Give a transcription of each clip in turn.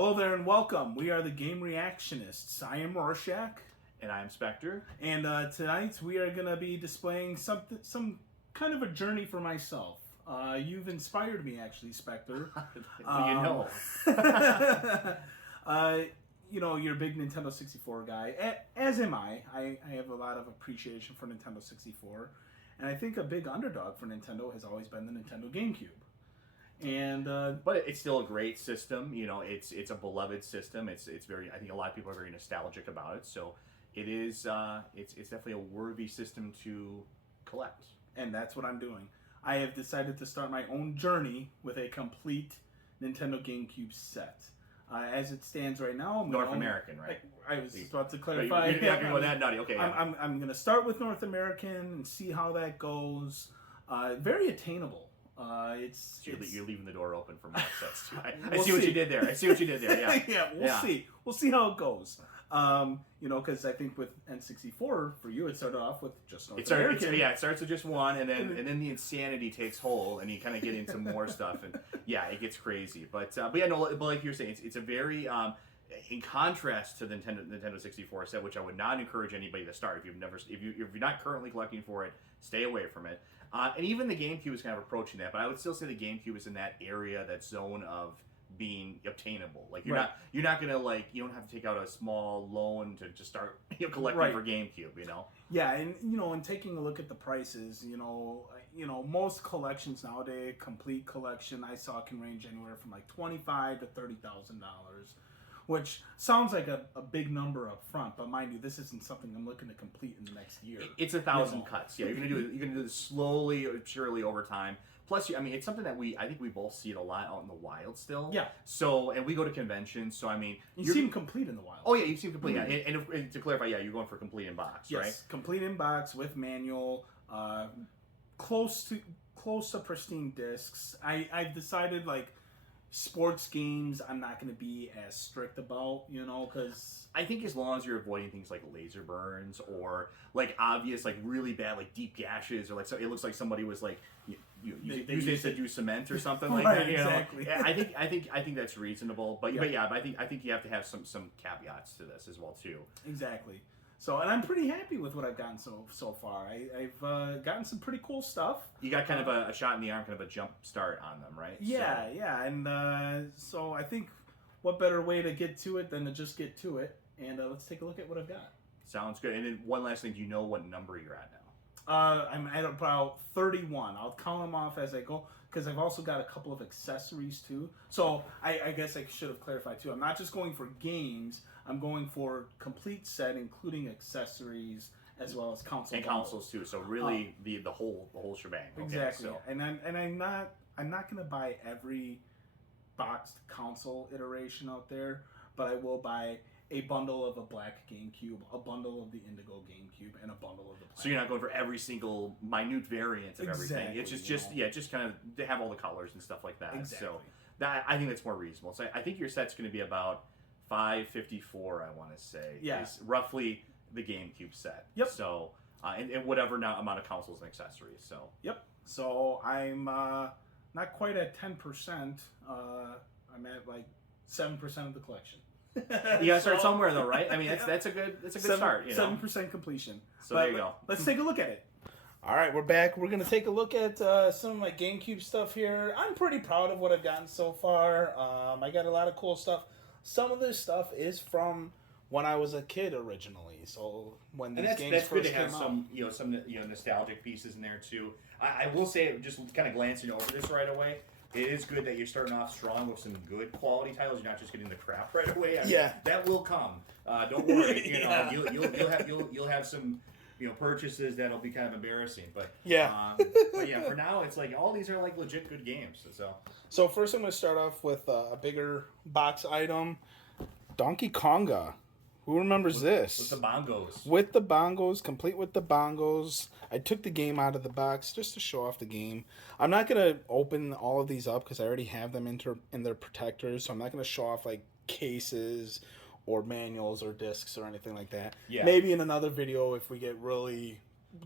Hello there and welcome. We are the Game Reactionists. I am Rorschach. And I am Spectre. And tonight we are going to be displaying some kind of a journey for myself. You've inspired me, actually, Spectre. You're a big Nintendo 64 guy, as am I. I have a lot of appreciation for Nintendo 64. And I think a big underdog for Nintendo has always been the Nintendo Gamecube. And but it's still a great system. You know, it's a beloved system. It's very. I think a lot of people are very nostalgic about it. So it is. It's definitely a worthy system to collect. And that's what I'm doing. I have decided to start my own journey with a complete Nintendo GameCube set. As it stands right now, North American, right? I was about to clarify. You're not going to go that nutty. Okay. Yeah. I'm going to start with North American and see how that goes. Very attainable. You're leaving the door open for more sets too. I see what you did there. Yeah. Yeah, we'll see. We'll see how it goes. Because I think with N64 for you, it started off with just North American. It starts with just one, and then the insanity takes hold, and you kind of get into more stuff, and yeah, it gets crazy. But like you're saying, it's a very in contrast to the Nintendo 64 set, which I would not encourage anybody to start. If you're not currently collecting for it, stay away from it. And even the GameCube is kind of approaching that, but I would still say the GameCube is in that area, that zone of being obtainable. Like you're not gonna you don't have to take out a small loan to just start collecting for GameCube. Yeah, and and taking a look at the prices, most collections nowadays, complete collection I saw can range anywhere from like $25,000 to $30,000. Which sounds like a big number up front, but mind you, this isn't something I'm looking to complete in the next year. It's 1,000 cuts. Yeah, you're gonna do this slowly or surely over time. Plus, it's something that I think we both see it a lot out in the wild still. Yeah. So, and we go to conventions. So, you see them complete in the wild. Oh yeah, you see them complete. Mm-hmm. Yeah. And to clarify, you're going for complete in box, right? Yes, complete in box with manual, close to pristine discs. I've decided sports games I'm not going to be as strict about, because I think as long as you're avoiding things like laser burns or obvious really bad deep gashes or it looks like somebody was using it to do cement or something like that. Exactly. I think that's reasonable, but I think you have to have some caveats to this as well too. Exactly. So, and I'm pretty happy with what I've gotten so far. I've gotten some pretty cool stuff. You got kind of a shot in the arm, kind of a jump start on them, right? Yeah, and so I think what better way to get to it than to just get to it, and let's take a look at what I've got. Sounds good. And then one last thing, do you know what number you're at now? I'm at about 31. I'll count them off as I go, because I've also got a couple of accessories too. So I guess I should have clarified too. I'm not just going for games. I'm going for complete set, including accessories as well as consoles. And consoles too. So really the whole shebang. Okay, exactly. So. And I'm not going to buy every boxed console iteration out there, but I will buy a bundle of a black GameCube, a bundle of the Indigo GameCube, and a bundle of the So you're not going for every single minute variant of everything. It's just kind of to have all the colors and stuff like that. Exactly. So I think that's more reasonable. So I think your set's going to be about $554, I want to say. Yeah. Is roughly the GameCube set. Yep. So and whatever amount of consoles and accessories. So. Yep. So I'm not quite at 10%. I'm at 7% of the collection. You gotta start somewhere though, right? That's a good start. 7% completion. So there you go. Let's take a look at it. All right, we're back. We're gonna take a look at some of my GameCube stuff here. I'm pretty proud of what I've gotten so far. I got a lot of cool stuff. Some of this stuff is from when I was a kid originally. So when these games first came out, some nostalgic pieces in there too. I will say, just kind of glancing over this right away, it is good that you're starting off strong with some good quality titles. You're not just getting the crap right away. That will come. Don't worry. You'll have some purchases that'll be kind of embarrassing. But for now, it's all these are legit good games. So first, I'm going to start off with a bigger box item, Donkey Konga. Who remembers this? With the bongos. With the bongos, complete with the bongos. I took the game out of the box just to show off the game. I'm not going to open all of these up because I already have them in their protectors, so I'm not going to show off cases or manuals or discs or anything like that. Yeah. Maybe in another video if we get really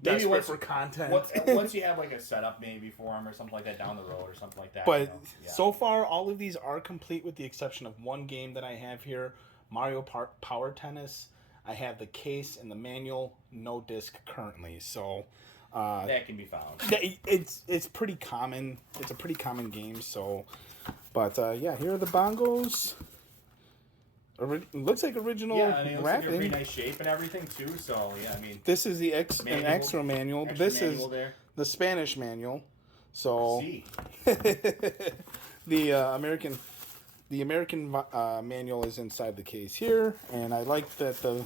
desperate for content. Once you have like a setup maybe for them or something like that down the road or something like that. But so far, all of these are complete with the exception of one game that I have here, Mario Power Tennis. I have the case and the manual, no disc currently. So that can be found. It's pretty common. It's a pretty common game. So, but yeah, here are the bongos. Looks like original and it looks like wrapping. a pretty nice shape and everything too. So yeah, I mean, this is the extra manual. This is the Spanish manual. So the American manual is inside the case here, and I like that the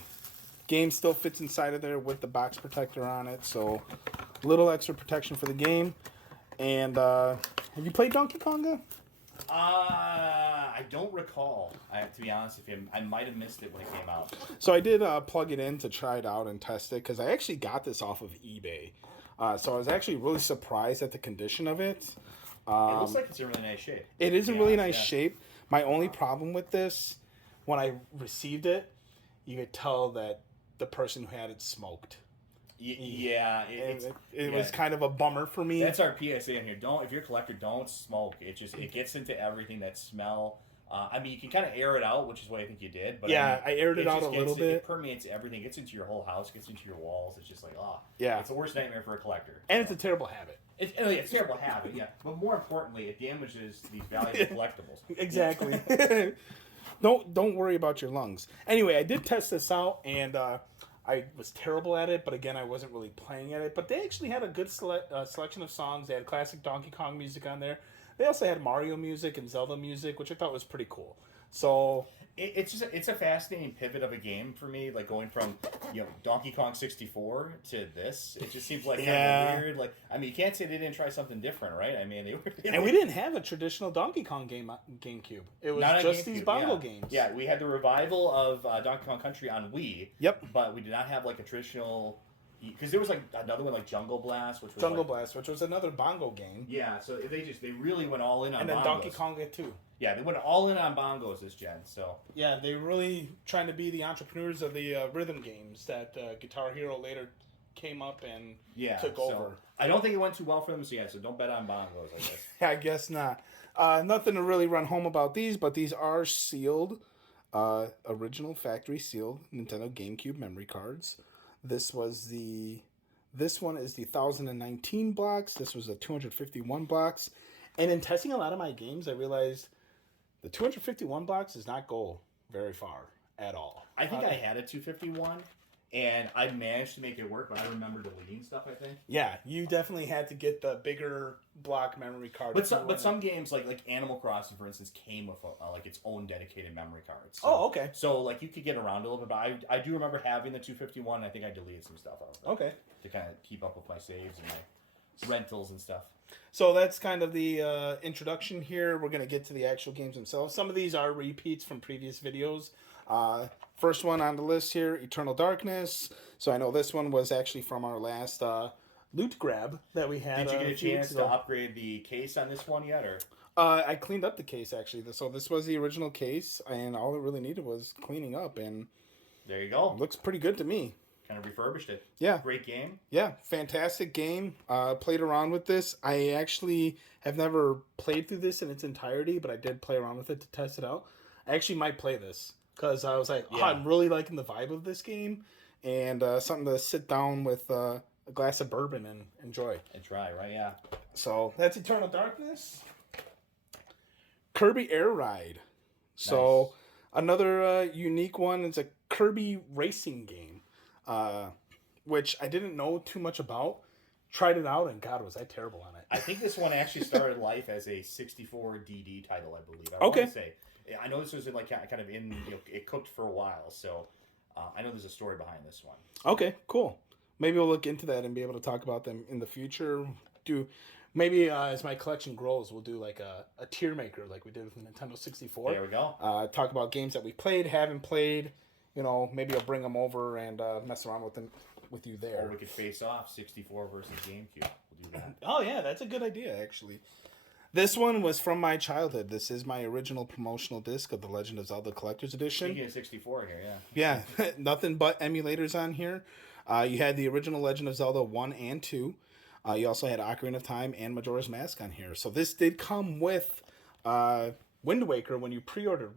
game still fits inside of there with the box protector on it. So a little extra protection for the game. And have you played Donkey Konga? I don't recall. I have to be honest with you. I might have missed it when it came out. So I did plug it in to try it out and test it because I actually got this off of eBay. So I was actually really surprised at the condition of it. It looks like it's in really nice shape. It is in really nice shape. My only problem with this, when I received it, you could tell that the person who had it smoked. It was kind of a bummer for me. That's our PSA in here. If you're a collector, don't smoke. It gets into everything that smell. I mean, you can kind of air it out, which is what I think you did. But I aired it out a little bit. It permeates everything. It gets into your whole house. Gets into your walls. It's just like, it's the worst nightmare for a collector. And it's a terrible habit. It's a terrible habit, yeah. But more importantly, it damages these valuable collectibles. Exactly. Don't worry about your lungs. Anyway, I did test this out, and I was terrible at it, but again, I wasn't really playing at it. But they actually had a good selection of songs. They had classic Donkey Kong music on there. They also had Mario music and Zelda music, which I thought was pretty cool. So it's a fascinating pivot of a game for me, like going from Donkey Kong 64 to this. It just seems like kind of weird. Like, I mean, you can't say they didn't try something different, right? I mean, and we didn't have a traditional Donkey Kong GameCube. It was just these bongo games. Yeah, we had the revival of Donkey Kong Country on Wii. Yep. But we did not have like a traditional. Because there was like another one like Jungle Blast, which was another bongo game. Yeah, so they really went all in on. And then bongos. Donkey Konga too. Yeah, they went all in on bongos this gen. So yeah, they really trying to be the entrepreneurs of the rhythm games that Guitar Hero later came up and took over. I don't think it went too well for them. So don't bet on bongos, I guess. I guess not. Nothing to really run home about these, but these are sealed, original factory sealed Nintendo GameCube memory cards. This one is the 1019 blocks. This was a 251 blocks. And in testing a lot of my games, I realized the 251 blocks does not go very far at all. I think I had a 251, and I managed to make it work, but I remember deleting stuff, I think. Yeah, you definitely had to get the bigger block memory card. But some games, like Animal Crossing, for instance, came with like its own dedicated memory card. So, okay. So like you could get around a little bit, but I do remember having the 251, and I think I deleted some stuff out of it. Okay. To kind of keep up with my saves and my rentals and stuff. So that's kind of the introduction here. We're going to get to the actual games themselves. Some of these are repeats from previous videos. First one on the list here, Eternal Darkness. So I know this one was actually from our last loot grab that we had. Did you get a chance to upgrade the case on this one yet? Or I cleaned up the case, actually. So this was the original case, and all it really needed was cleaning up. And there you go. Looks pretty good to me. Kind of refurbished it. Yeah. Great game. Yeah, fantastic game. Played around with this. I actually have never played through this in its entirety, but I did play around with it to test it out. I actually might play this because I was like, I'm really liking the vibe of this game, and something to sit down with a glass of bourbon and enjoy. And try, right? Yeah. So that's Eternal Darkness. Kirby Air Ride. So another unique one. It's a Kirby racing game. Which I didn't know too much about. Tried it out, and God, was I terrible on it. I think this one actually started life as a 64 DD title, I believe. I want to say. I know this was like kind of in, it cooked for a while, so I know there's a story behind this one. Okay, cool. Maybe we'll look into that and be able to talk about them in the future. Maybe as my collection grows, we'll do like a tier maker like we did with the Nintendo 64. There we go. Talk about games that we played, haven't played. Maybe I'll bring them over and mess around with you there. Or we could face off 64 versus GameCube. We'll do that. Oh, yeah, that's a good idea, actually. This one was from my childhood. This is my original promotional disc of The Legend of Zelda Collector's Edition. Speaking of 64 here, yeah. Yeah, nothing but emulators on here. You had the original Legend of Zelda 1 and 2. You also had Ocarina of Time and Majora's Mask on here. So this did come with Wind Waker when you pre-ordered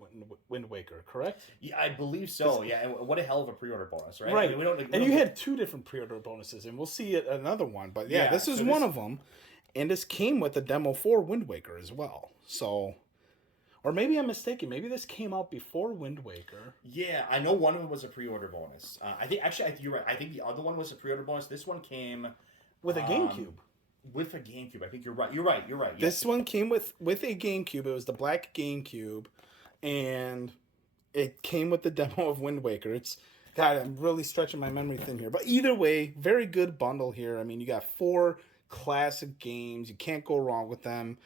Wind Waker, correct? Yeah, I believe so. Yeah, and what a hell of a pre-order bonus, right? Right. I mean, we don't, and you had 2 different pre-order bonuses, and we'll see another one. But yeah, this is one of them. And this came with a demo for Wind Waker as well. So, or maybe I'm mistaken. Maybe this came out before Wind Waker. Yeah, I know one of them was a pre-order bonus. I think you're right. I think the other one was a pre-order bonus. This one came with a GameCube. With a GameCube, I think you're right. You're right. Yes. This one came with a GameCube. It was the black GameCube, and it came with the demo of Wind Waker. God, I'm really stretching my memory thin here. But either way, very good bundle here. I mean, you got 4 classic games. You can't go wrong with them.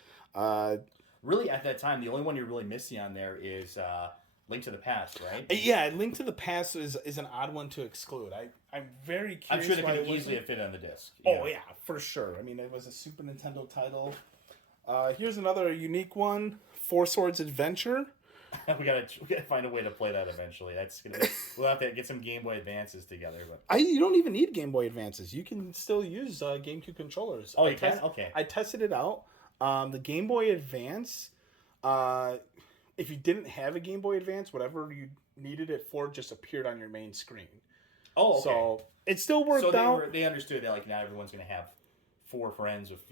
Really, at that time, the only one you're really missing on there is Link to the Past, right? Yeah, Link to the Past is an odd one to exclude. I'm very curious. I'm sure they could easily fit on the disc. Oh, yeah, for sure. I mean, it was a Super Nintendo title. Here's another unique one, Four Swords Adventure. we gotta find a way to play that eventually. We'll have to get some Game Boy Advances together. But you don't even need Game Boy Advances. You can still use GameCube controllers. Oh, you can? Okay. I tested it out. The Game Boy Advance, if you didn't have a Game Boy Advance, whatever you needed it for just appeared on your main screen. Oh, okay. So it still worked out. They understood that like not everyone's going to have 4 friends with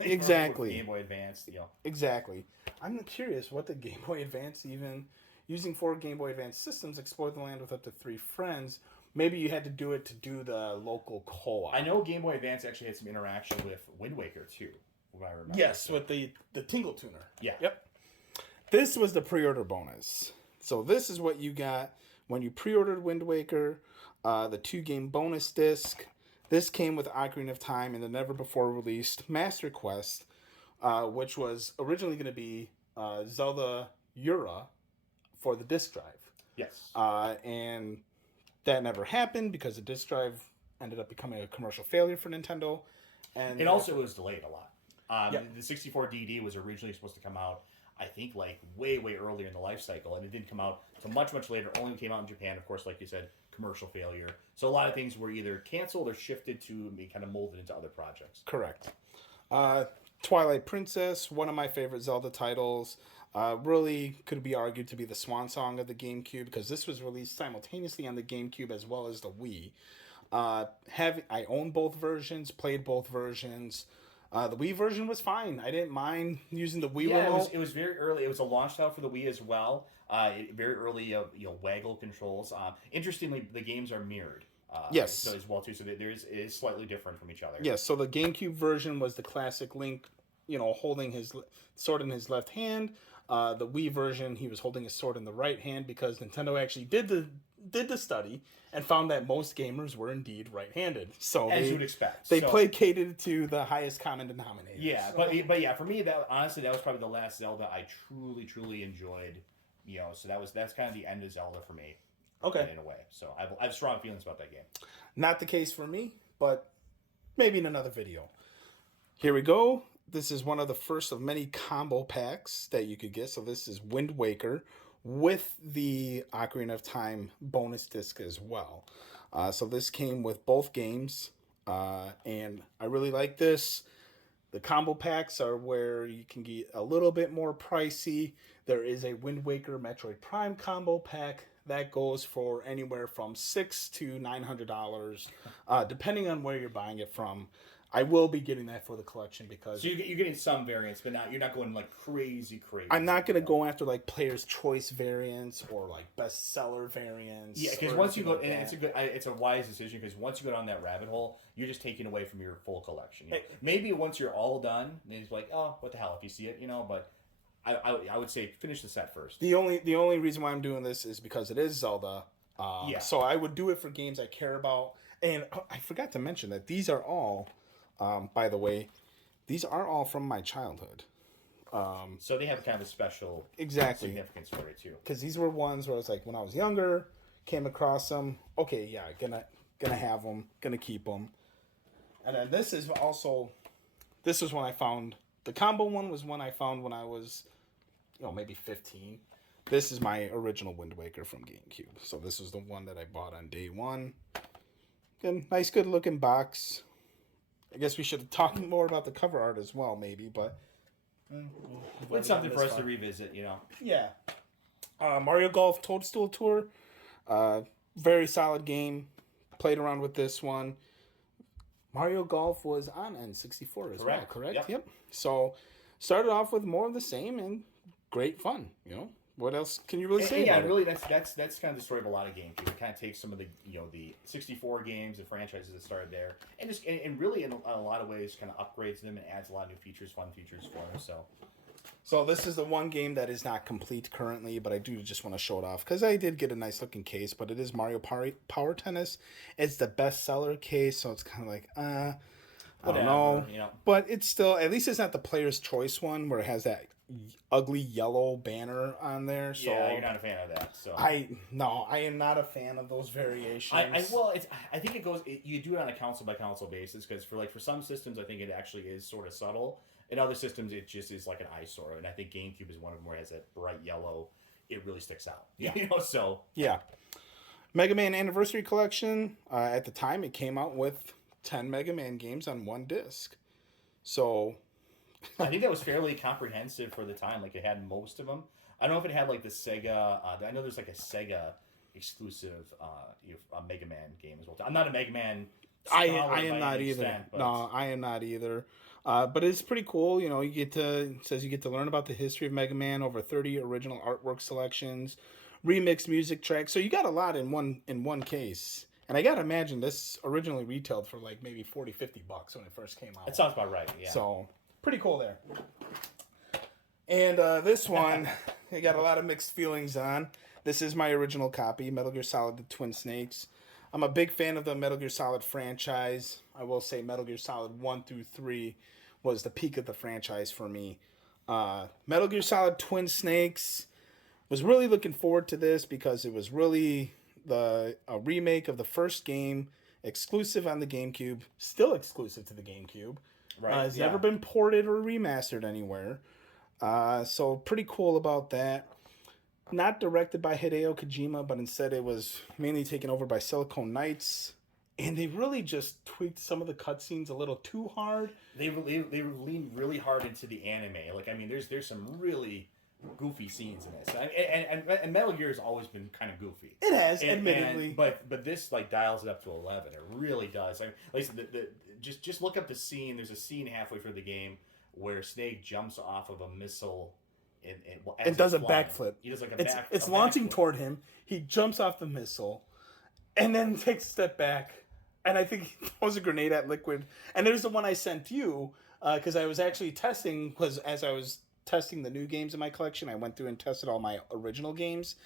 exactly Game Boy Advance. Exactly. I'm curious what the Game Boy Advance even using 4 Game Boy Advance systems explore the land with up to 3 friends. Maybe you had to do it to do the local co-op. I know Game Boy Advance actually had some interaction with Wind Waker too. If I remember. Yes, with the Tingle Tuner. Yeah. Yep. This was the pre-order bonus. So this is what you got when you pre-ordered Wind Waker, the 2-game bonus disc. This came with Ocarina of Time and the never-before-released Master Quest, which was originally going to be Zelda Yura for the disc drive. Yes. And that never happened because the disc drive ended up becoming a commercial failure for Nintendo. And it also was delayed a lot. Yep. The 64 DD was originally supposed to come out, I think, like way earlier in the life cycle, and it didn't come out until much later. Only came out in Japan, of course, like you said, commercial failure. So a lot of things were either canceled or shifted to be kind of molded into other projects. Correct. Twilight Princess, one of my favorite Zelda titles. Really could be argued to be the swan song of the GameCube because this was released simultaneously on the GameCube as well as the Wii. I own both versions, played both versions. The Wii version was fine. I didn't mind using the Wii remote. It was very early. It was a launch title for the Wii as well. Very early, waggle controls. Interestingly, the games are mirrored. Yes. So as well too. So it is slightly different from each other. Yes. So the GameCube version was the classic Link, holding his sword in his left hand. The Wii version, he was holding his sword in the right hand because Nintendo actually did the study and found that most gamers were indeed right-handed. So as you'd expect, they placated to the highest common denominator. Yeah, but yeah, for me, that was probably the last Zelda I truly enjoyed. So that's kind of the end of Zelda for me. Okay, in a way. So I have strong feelings about that game. Not the case for me, but maybe in another video. Here we go. This is one of the first of many combo packs that you could get. So this is Wind Waker with the Ocarina of Time bonus disc as well. So this came with both games, and I really like this. The combo packs are where you can get a little bit more pricey. There is a Wind Waker Metroid Prime combo pack that goes for anywhere from $600 to $900, depending on where you're buying it from. I will be getting that for the collection because... So you're getting some variants, but you're not going like crazy. I'm not going to go after like Player's Choice variants or like bestseller variants. Yeah, because once you go... And it's a wise decision because once you go down that rabbit hole, you're just taking away from your full collection. Maybe once you're all done, then it's like, oh, what the hell if you see it, but... I would say finish the set first. The only reason why I'm doing this is because it is Zelda. So I would do it for games I care about. And I forgot to mention that these are all... by the way, these are all from my childhood. So they have kind of a special significance for it too. Because these were ones where I was like, when I was younger, came across them. Okay, yeah, gonna have them, gonna keep them. And then this is when I found the combo one was one I found when I was, maybe 15. This is my original Wind Waker from GameCube. So this is the one that I bought on day one. nice, good looking box. I guess we should have talked more about the cover art as well, maybe, but it's something for us to revisit, you know. Yeah. Mario Golf Toadstool Tour. Very solid game. Played around with this one. Mario Golf was on N64 as well, correct? Yep. So started off with more of the same and great fun. You know, what else can you really say? Yeah, about really, it? that's kind of the story of a lot of GameCube. It kind of takes some of the the 64 games, the franchises that started there, and just and really in a lot of ways kind of upgrades them and adds a lot of new features, fun features for them. So this is the one game that is not complete currently, but I do just want to show it off because I did get a nice looking case, but it is Mario Power Tennis. It's the bestseller case, so it's kind of like, I don't know. You know. But it's still, at least it's not the player's choice one where it has that ugly yellow banner on there. So yeah, you're not a fan of that. So I am not a fan of those variations. I think you do it on a console by console basis because for some systems I think it actually is sort of subtle. In other systems, it just is like an eyesore, and I think GameCube is one of them where it has that bright yellow. It really sticks out. Yeah. So yeah. Mega Man Anniversary Collection. At the time, it came out with 10 Mega Man games on one disc. So I think that was fairly comprehensive for the time. Like it had most of them. I don't know if it had like the Sega. I know there's like a Sega exclusive Mega Man game as well. I'm not a Mega Man. I am not either. No, I am not either. But it's pretty cool. You know, it says you get to learn about the history of Mega Man, over 30 original artwork selections, remixed music tracks. So you got a lot in one case. And I got to imagine this originally retailed for like maybe $40-50 when it first came out. That sounds about right, yeah. So, pretty cool there. And this one, I got a lot of mixed feelings on. This is my original copy, Metal Gear Solid: The Twin Snakes. I'm a big fan of the Metal Gear Solid franchise. I will say Metal Gear Solid 1 through 3 was the peak of the franchise for me. Metal Gear Solid Twin Snakes, was really looking forward to this because it was really a remake of the first game, exclusive on the GameCube, still exclusive to the GameCube. Right. It's never been ported or remastered anywhere. So pretty cool about that. Not directed by Hideo Kojima, but instead it was mainly taken over by Silicon Knights. And they really just tweaked some of the cutscenes a little too hard. They leaned really hard into the anime. Like, I mean, there's some really goofy scenes in this. And Metal Gear has always been kind of goofy. It has, admittedly. But this, like, dials it up to 11. It really does. I mean, like I said, just look up the scene. There's a scene halfway through the game where Snake jumps off of a missile and does a backflip. He does like a backflip. It's launching toward him. He jumps off the missile and then takes a step back. And I think he throws a grenade at Liquid. And there's the one I sent you because I was actually testing, because as I was testing the new games in my collection, I went through and tested all my original games.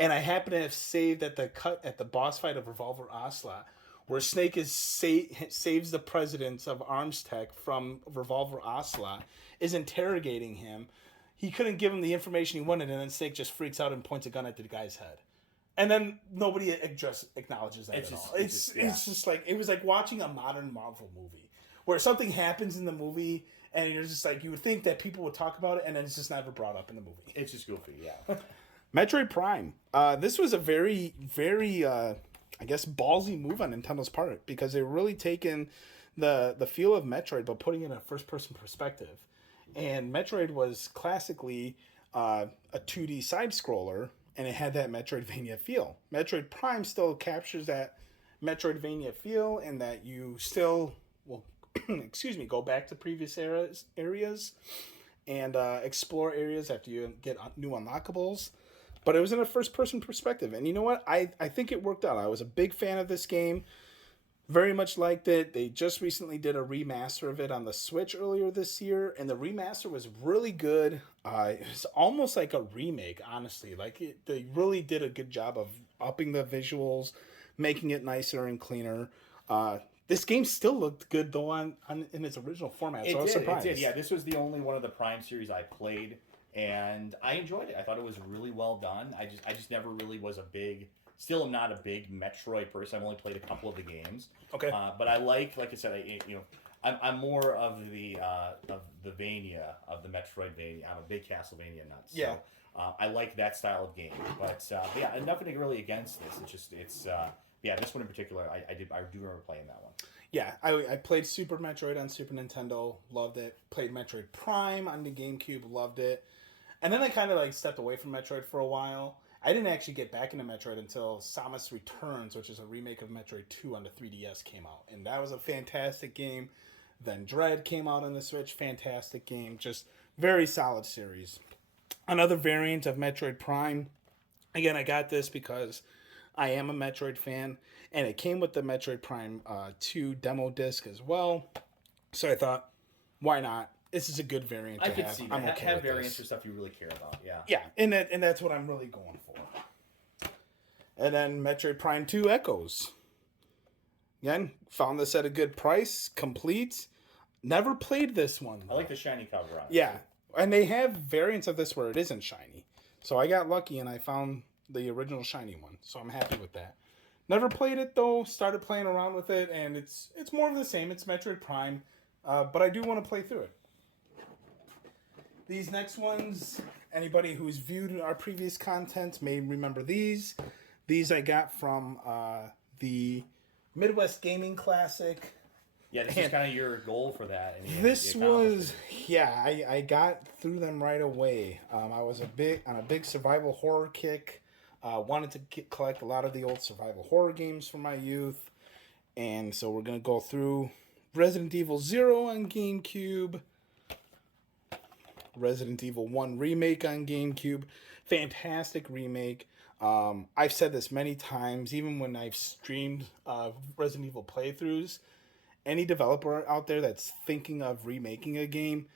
And I happen to have saved at the boss fight of Revolver Ocelot, where Snake saves the president of Arms Tech from Revolver Ocelot, is interrogating him. He couldn't give him the information he wanted, and then Snake just freaks out and points a gun at the guy's head. And then nobody just acknowledges that at all. It's just like, it was like watching a modern Marvel movie, where something happens in the movie, and you're just like, you would think that people would talk about it, and then it's just never brought up in the movie. It's just goofy, yeah. Metroid Prime. This was a very, very, I guess, ballsy move on Nintendo's part, because they were really taking the feel of Metroid, but putting it in a first-person perspective. And Metroid was classically a 2D side-scroller, and it had that Metroidvania feel. Metroid Prime still captures that Metroidvania feel, and that you still will, go back to previous areas and explore areas after you get new unlockables. But it was in a first-person perspective. And you know what? I think it worked out. I was a big fan of this game. Very much liked it. They just recently did a remaster of it on the Switch earlier this year, and the remaster was really good. It was almost like a remake, honestly. They really did a good job of upping the visuals, making it nicer and cleaner. This game still looked good though in its original format, so I was surprised. It did. Yeah, this was the only one of the Prime series I played, and I enjoyed it. I thought it was really well done. I just never really was still am not a big Metroid person. I've only played a couple of the games. Okay. But I like I said, I'm more of the Vania, of the Metroidvania. I'm a big Castlevania nut. So, I like that style of game. But yeah, nothing really against this. It's Yeah, this one in particular, I do remember playing that one. Yeah, I played Super Metroid on Super Nintendo, loved it. Played Metroid Prime on the GameCube, loved it. And then I kind of like stepped away from Metroid for a while. I didn't actually get back into Metroid until Samus Returns, which is a remake of Metroid 2 on the 3DS, came out. And that was a fantastic game. Then Dread came out on the Switch, fantastic game. Just very solid series. Another variant of Metroid Prime. Again, I got this because I am a Metroid fan, and it came with the Metroid Prime 2 demo disc as well. So I thought, why not? This is a good variant to have. I could see that. I'm okay have variants for stuff you really care about, yeah. Yeah, and that's what I'm really going for. And then Metroid Prime 2 Echoes. Again, found this at a good price, complete. Never played this one, though. I like the shiny cover on it. Yeah, and they have variants of this where it isn't shiny. So I got lucky and I found the original shiny one. So I'm happy with that. Never played it, though. Started playing around with it, and it's more of the same. It's Metroid Prime, but I do want to play through it. These next ones, anybody who's viewed our previous content may remember these. These I got from the Midwest Gaming Classic. Yeah, this is kind of your goal for that. And this was, yeah, I got through them right away. I was on a big survival horror kick. Wanted to collect a lot of the old survival horror games from my youth. And so we're going to go through Resident Evil 0 on GameCube. Resident Evil 1 remake on GameCube. Fantastic remake. I've said this many times, even when I've streamed Resident Evil playthroughs. Any developer out there that's thinking of remaking a game,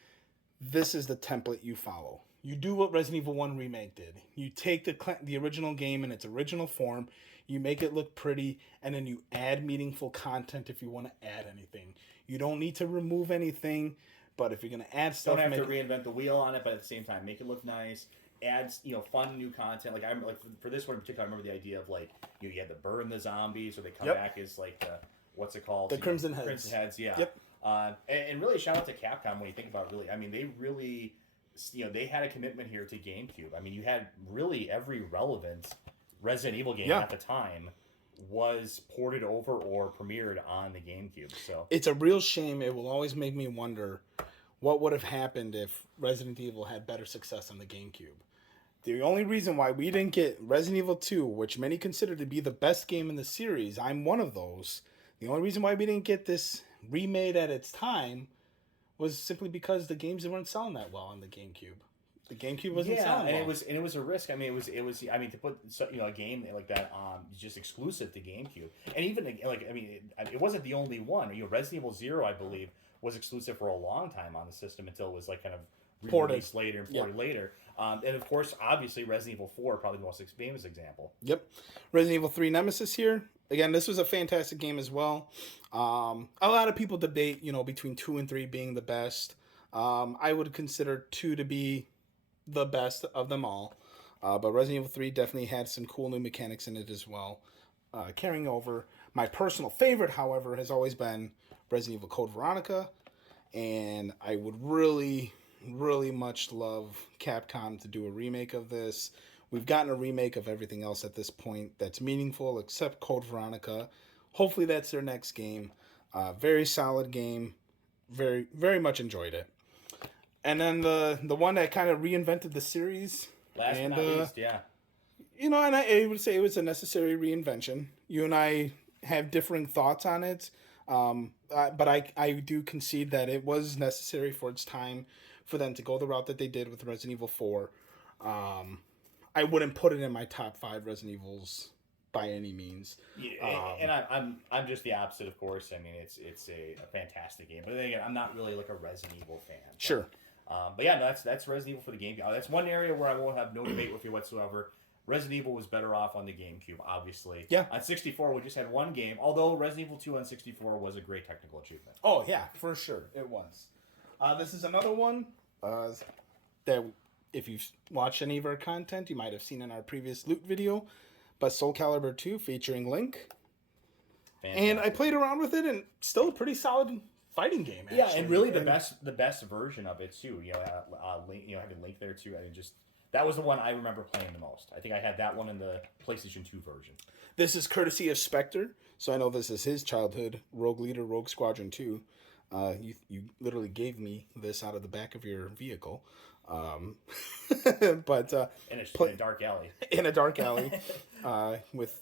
this is the template you follow. You do what Resident Evil 1 Remake did. You take the original game in its original form, you make it look pretty, and then you add meaningful content if you want to add anything. You don't need to remove anything. But if you're going to add stuff... Don't have to reinvent the wheel on it, but at the same time, make it look nice. Add, fun new content. Like, for this one in particular, I remember the idea of, like, you had to burn the zombies, or they come back as, like, what's it called? The Crimson Heads. Crimson Heads, yeah. Yep. And really, shout out to Capcom when you think about it, really. I mean, they really... they had a commitment here to GameCube. I mean, you had really every relevant Resident Evil game at the time was ported over or premiered on the GameCube. So it's a real shame. It will always make me wonder what would have happened if Resident Evil had better success on the GameCube. The only reason why we didn't get Resident Evil 2, which many consider to be the best game in the series, I'm one of those. The only reason why we didn't get this remade at its time was simply because the games weren't selling that well on the GameCube. The GameCube wasn't selling well. And it was a risk. I mean, it was to put a game like that just exclusive to GameCube, and even it wasn't the only one. Resident Evil 0, I believe, was exclusive for a long time on the system until it was like kind of released later and ported later. And of course, obviously, Resident Evil 4, probably the most famous example. Yep, Resident Evil 3 Nemesis here. Again, this was a fantastic game as well. A lot of people debate, between 2 and 3 being the best. I would consider 2 to be the best of them all. But Resident Evil 3 definitely had some cool new mechanics in it as well. Carrying over. My personal favorite, however, has always been Resident Evil Code Veronica. And I would really, really much love Capcom to do a remake of this. We've gotten a remake of everything else at this point that's meaningful, except Code Veronica. Hopefully that's their next game. Very solid game. Very, very much enjoyed it. And then the one that kind of reinvented the series. Last but not least, yeah. And I would say it was a necessary reinvention. You and I have differing thoughts on it. But I do concede that it was necessary for its time for them to go the route that they did with Resident Evil 4. I wouldn't put it in my top 5 Resident Evils by any means. Yeah, and I'm just the opposite, of course. I mean, it's a fantastic game, but then again, I'm not really like a Resident Evil fan. But, sure. But yeah, no, that's Resident Evil for the GameCube. That's one area where I won't have no debate with you whatsoever. Resident Evil was better off on the GameCube, obviously. Yeah. On 64, we just had one game, although Resident Evil 2 on 64 was a great technical achievement. Oh, yeah, for sure. It was. This is another one that if you've watched any of our content, you might have seen in our previous loot video, but Soul Calibur 2 featuring Link. Fantastic. And I played around with it, and still a pretty solid fighting game, actually. Yeah, and really the best version of it, too. Link, having Link there, too. I mean, just That was the one I remember playing the most. I think I had that one in the PlayStation 2 version. This is courtesy of Spectre, so I know this is his childhood. Rogue Leader, Rogue Squadron 2. You literally gave me this out of the back of your vehicle. But in a dark alley. In a dark alley with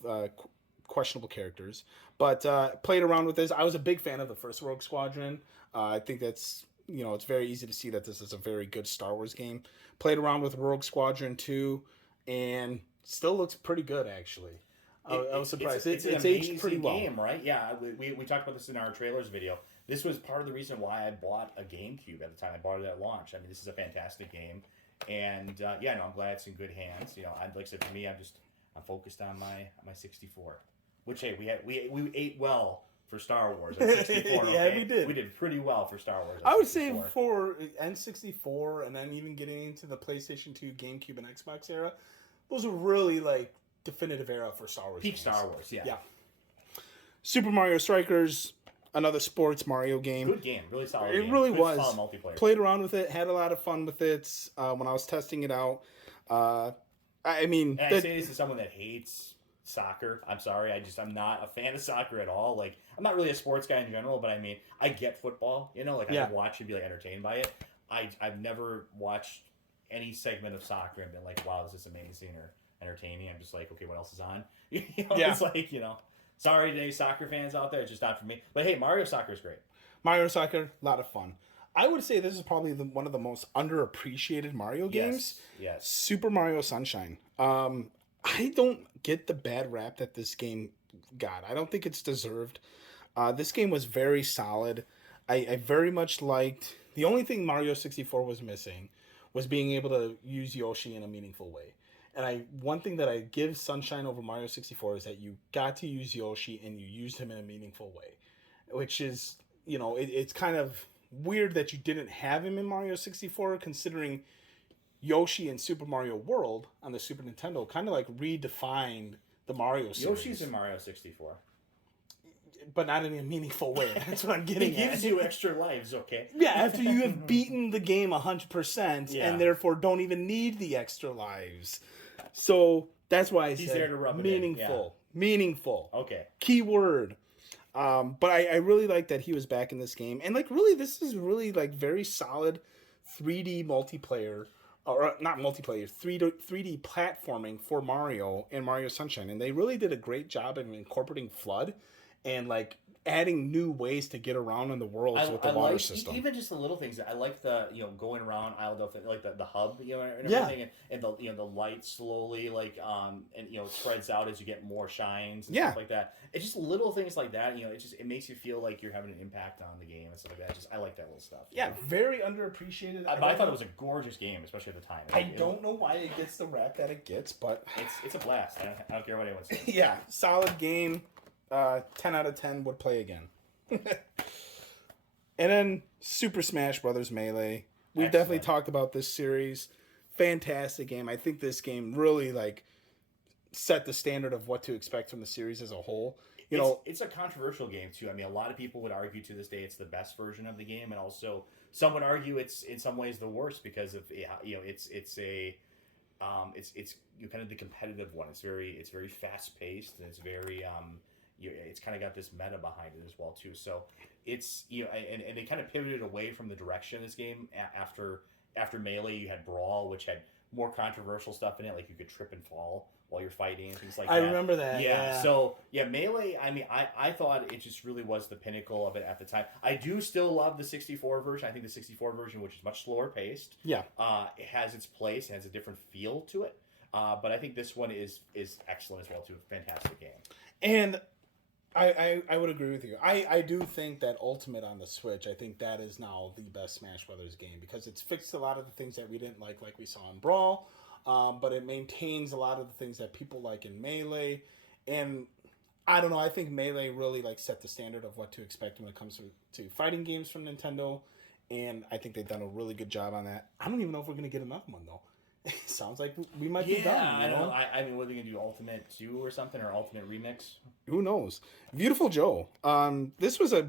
questionable characters. But played around with this. I was a big fan of the first Rogue Squadron. I think that's, it's very easy to see that this is a very good Star Wars game. Played around with Rogue Squadron 2, and still looks pretty good, actually. I was surprised. It's aged pretty game, well. Right? Yeah, we talked about this in our trailers video. This was part of the reason why I bought a GameCube at the time. I bought it at launch. I mean, this is a fantastic game. And, I'm glad it's in good hands. Like I said, for me, I'm focused on my 64. Which, hey, we ate well for Star Wars at 64. Yeah, okay? we did. We did pretty well for Star Wars. I would say for N64 and then even getting into the PlayStation 2, GameCube, and Xbox era, those are really like definitive era for Star Wars. Peak games. Star Wars, yeah. Super Mario Strikers, another sports Mario game. Good game, really solid. It game. really Good, was. Solid multiplayer. Played around with it, had a lot of fun with it when I was testing it out. I mean, and I say this as someone that hates soccer. I'm sorry, I'm not a fan of soccer at all. Like, I'm not really a sports guy in general, but I mean, I get football. I can watch and be like entertained by it. I've never watched any segment of soccer and been like, wow, this is amazing or entertaining. I'm just like, okay, what else is on? It's like, sorry to any soccer fans out there, it's just not for me. But hey, Mario Soccer is great. Mario Soccer, a lot of fun. I would say this is probably one of the most underappreciated Mario games. Yes. Super Mario Sunshine. I don't get the bad rap that this game got. I don't think it's deserved. This game was very solid. I very much liked... The only thing Mario 64 was missing was being able to use Yoshi in a meaningful way. And one thing that I give Sunshine over Mario 64 is that you got to use Yoshi and you used him in a meaningful way. Which is, it's kind of weird that you didn't have him in Mario 64, considering Yoshi in Super Mario World on the Super Nintendo kind of like redefined the Mario series. Yoshi's in Mario 64. But not in a meaningful way. That's what I'm getting at. It gives you extra lives, okay? Yeah, after you have beaten the game 100% and therefore don't even need the extra lives. So that's why He's there to rub it meaningful. In. Meaningful. Okay. Keyword. But I really like that he was back in this game. And really, this is really very solid 3D multiplayer. Or not multiplayer, 3D platforming for Mario and Mario Sunshine. And they really did a great job of incorporating FLUDD and adding new ways to get around in the worlds with the water system. Even just the little things. I like the going around Isle Delta, like the hub, and everything, and the the light slowly and spreads out as you get more shines and stuff like that. It's just little things like that. It makes you feel like you're having an impact on the game and stuff like that. I like that little stuff. Yeah, very underappreciated. But I thought it was a gorgeous game, especially at the time. I don't know why it gets the rap that it gets, but it's a blast. I don't care what anyone says. Yeah, solid game. 10 out of 10 would play again. And then Super Smash Brothers Melee. We've definitely talked about this series. Fantastic game. I think this game really set the standard of what to expect from the series as a whole. It's a controversial game too. I mean, a lot of people would argue to this day it's the best version of the game, and also some would argue it's in some ways the worst because of it's kind of the competitive one. It's very fast paced and it's very it's kind of got this meta behind it as well too. So it's and they kind of pivoted away from the direction of this game after Melee. You had Brawl, which had more controversial stuff in it, like you could trip and fall while you're fighting and things like that. I remember that. Yeah. So Melee. I mean, I thought it just really was the pinnacle of it at the time. I do still love the 64 version. I think the 64 version, which is much slower paced, it has its place and has a different feel to it. But I think this one is excellent as well too. Fantastic game. And I would agree with you. I do think that Ultimate on the Switch, I think that is now the best Smash Brothers game because it's fixed a lot of the things that we didn't like we saw in Brawl, but it maintains a lot of the things that people like in Melee. And I don't know, I think Melee really set the standard of what to expect when it comes to fighting games from Nintendo, and I think they've done a really good job on that. I don't even know if we're going to get another one, though. Sounds like we might be done. I don't know. I mean, what are they going to do? Ultimate 2 or something? Or Ultimate Remix? Who knows? Beautiful Joe. This was a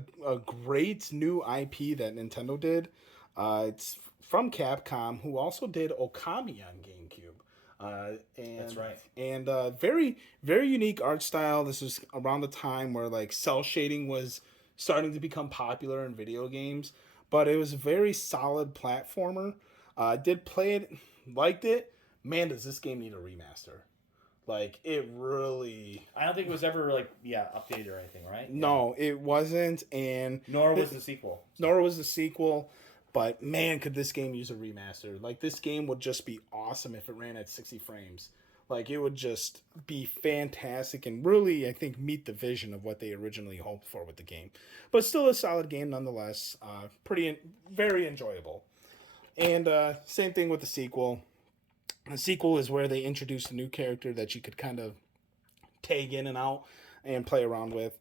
great new IP that Nintendo did. It's from Capcom, who also did Okami on GameCube. And That's right. And very, very unique art style. This was around the time where like cell shading was starting to become popular in video games, but it was a very solid platformer. I did play it, liked it. Man, does this game need a remaster? Like it really. I don't think it was ever like updated or anything, right? No, it wasn't, and Nor was the sequel. Nor was the sequel. But man, could this game use a remaster? Like this game would just be awesome if it ran at 60 frames. Like it would just be fantastic and really, I think, meet the vision of what they originally hoped for with the game. But still a solid game nonetheless. Very enjoyable. And same thing with the sequel. The sequel is where they introduced a new character that you could kind of tag in and out and play around with.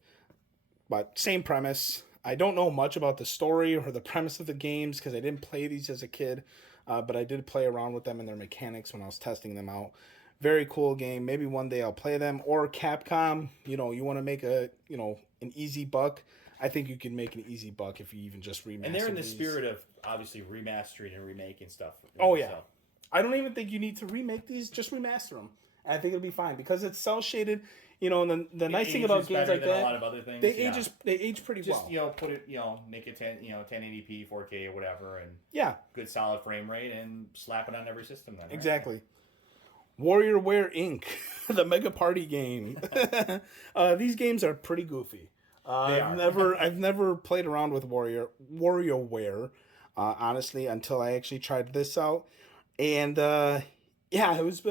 But same premise. I don't know much about the story or the premise of the games because I didn't play these as a kid, but I did play around with them and their mechanics when I was testing them out. Very cool game. Maybe one day I'll play them. Or Capcom, you want to make an easy buck. I think you can make an easy buck if you even just remaster. And they're in the these. spirit of obviously remastering and remaking stuff. Oh yeah, so. I don't even think you need to remake these. Just remaster them. And I think it'll be fine because it's cell shaded. And the nice thing about games like that, a lot of other things, they age pretty well. Just put it, make it 1080p, 4K, or whatever, and good solid frame rate, and slap it on every system. Then exactly. WarioWare Inc., the Mega Party game. These games are pretty goofy. I've never played around with WarioWare, honestly, until I actually tried this out, and it was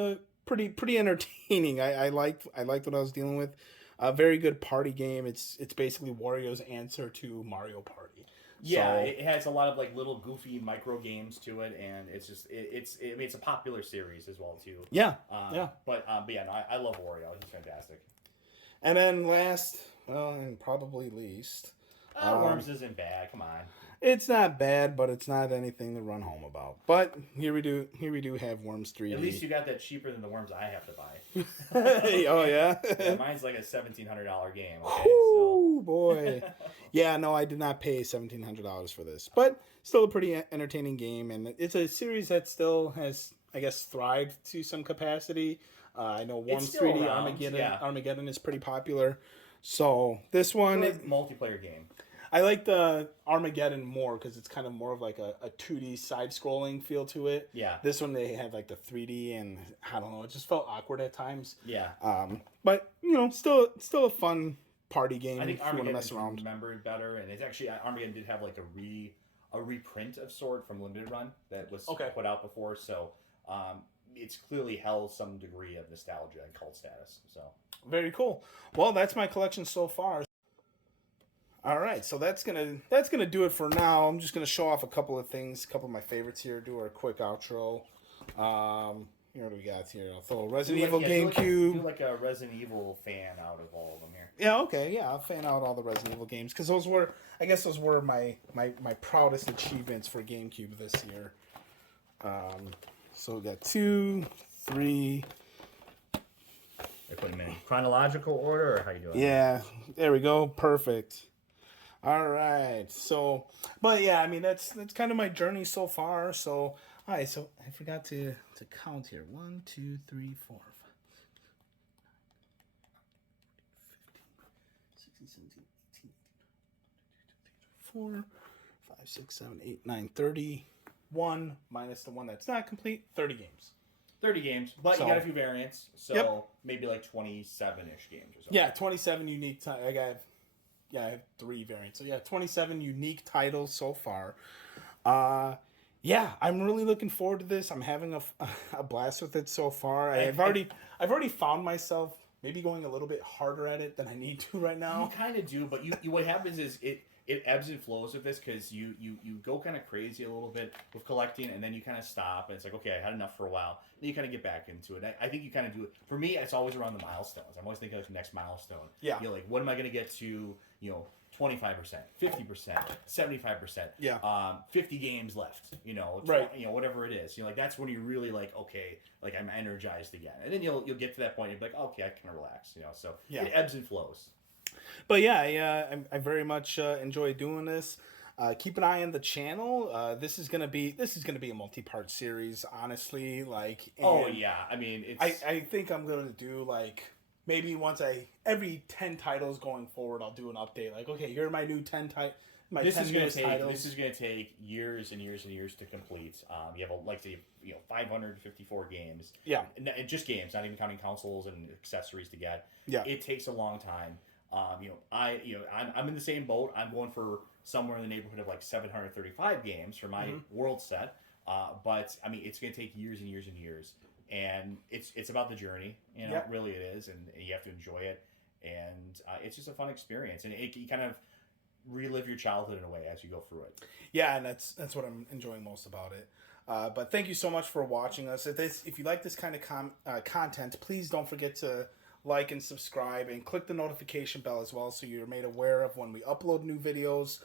pretty entertaining. I liked what I was dealing with. A very good party game. It's basically Wario's answer to Mario Party. Yeah, so, it has a lot of like little goofy micro games to it, and it's just it's a popular series as well too. Yeah, But yeah, no, I love Wario. He's fantastic. And then last, and probably least, Worms isn't bad. Come on. It's not bad, but it's not anything to run home about. But here we do have Worms 3D. At least you got that cheaper than the Worms I have to buy. Oh yeah? Mine's like a $1,700 game. Okay, oh boy. Yeah, no, I did not pay $1,700 for this, but still a pretty entertaining game, and it's a series that still has, I guess, thrived to some capacity. I know Worms 3D around. Armageddon is pretty popular. So this one, multiplayer game. I like the Armageddon more because it's kind of more of like a 2D side-scrolling feel to it. Yeah. This one, they had like the 3D, and I don't know, it just felt awkward at times. Yeah. But, still a fun party game. I think if you want to mess around. Remembered better, and it's actually, Armageddon did have like a reprint of sort from Limited Run that was put out before, so it's clearly held some degree of nostalgia and cult status. So very cool. Well, that's my collection so far. All right, so that's gonna do it for now. I'm just gonna show off a couple of things, a couple of my favorites here. Do our quick outro. What do we got here? I'll throw a Resident Evil Gamecube. Do like a Resident Evil fan out of all of them here. Yeah, okay, yeah, I'll fan out all the Resident Evil games because those were my proudest achievements for GameCube this year. So we got 2, 3. I put them in chronological order, or how you doing? Yeah, there we go. Perfect. All right. So, but yeah, I mean that's kind of my journey so far. So, all right. So I forgot to count here. 1, 2, 3, 4, 5, 16, 17, 18, 4, 5, 6, 7, 8, 9, 30. 1 minus the one that's not complete. 30 games. 30 games, but you got a few variants, so maybe like 27-ish games or something. Yeah, 27 unique. I have 3 variants. So yeah, 27 unique titles so far. Yeah, I'm really looking forward to this. I'm having a blast with it so far. I've already found myself maybe going a little bit harder at it than I need to right now. You kind of do, but you what happens is it ebbs and flows with this because you go kind of crazy a little bit with collecting, and then you kind of stop, and it's like, okay, I had enough for a while. Then you kind of get back into it. I think you kind of do it. For me, it's always around the milestones. I'm always thinking of the next milestone. Yeah. Like, what am I going to get to, 25%, 50%, 75%, 50 games left, right. Whatever it is. That's when you're really like, okay, like I'm energized again. And then you'll get to that point and you'll be like, okay, I can relax, so it ebbs and flows. But yeah, I very much enjoy doing this. Keep an eye on the channel. This is gonna be a multi-part series, honestly. Like, oh yeah, I mean, it's I think I'm gonna do like maybe every 10 titles going forward, I'll do an update. Like, okay, here are my new 10 newest titles. This is going to take years and years and years to complete. You have 554 games. Yeah, and just games, not even counting consoles and accessories to get. Yeah, it takes a long time. I'm in the same boat. I'm going for somewhere in the neighborhood of like 735 games for my world set. But I mean, it's going to take years and years and years, and it's about the journey. It really it is, and you have to enjoy it, and it's just a fun experience, and you kind of relive your childhood in a way as you go through it. Yeah, and that's what I'm enjoying most about it. But thank you so much for watching us. If you like this kind of content, please don't forget to like and subscribe and click the notification bell as well, so you're made aware of when we upload new videos.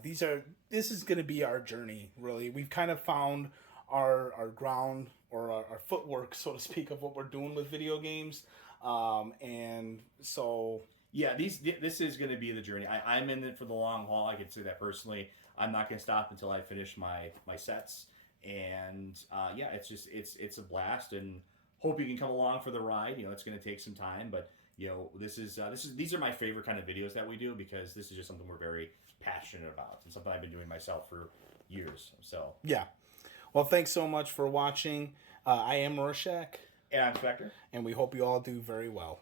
This is going to be our journey, really. We've kind of found our ground, or our footwork, so to speak, of what we're doing with video games. And so yeah, this is going to be the journey. I'm in it for the long haul. I can say that personally. I'm not going to stop until I finish my sets. And it's a blast, and hope you can come along for the ride. It's going to take some time, but these are my favorite kind of videos that we do, because this is just something we're very passionate about, and something I've been doing myself for years. So yeah. Well, thanks so much for watching. I am Rorschach. And I'm Spectre. And we hope you all do very well.